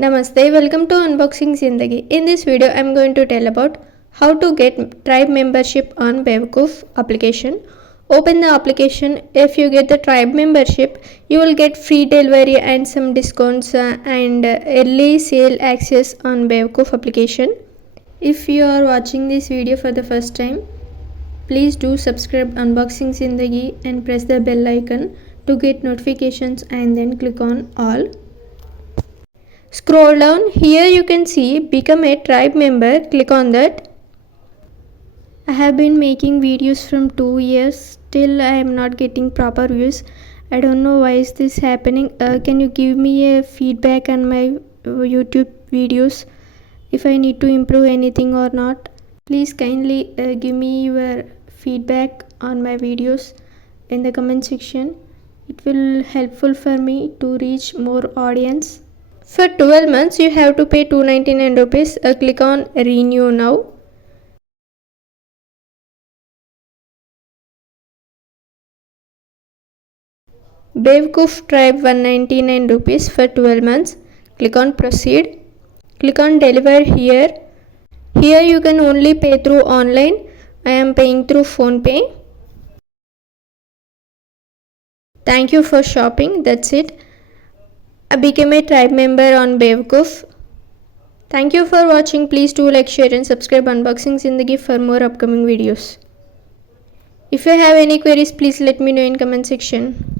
Namaste, welcome to Unboxing Zindagi. In this video, I am going to tell about how to get tribe membership on Bewakoof application. Open the application. If you get the tribe membership, you will get free delivery and some discounts and early sale access on Bewakoof application. If you are watching this video for the first time, please do subscribe Unboxing Zindagi and press the bell icon to get notifications and then click on all. Scroll down, here you can see become a tribe member, click on that. I have been making videos from 2 years, still I am not getting proper views. I don't know why is this happening. Can you give me a feedback on my YouTube videos if I need to improve anything or not? Please kindly give me your feedback on my videos in the comment section. It will helpful for me to reach more audience. For 12 months, you have to pay 299 rupees. Click on renew now. Bewakoof tribe 199 rupees for 12 months. Click on proceed. Click on deliver here. Here you can only pay through online. I am paying through PhonePe. Thank you for shopping. That's it. I became a tribe member on Bewakoof. Thank you for watching. Please do like, share and subscribe Unboxing Zindagi for more upcoming videos. If you have any queries, please let me know in comment section.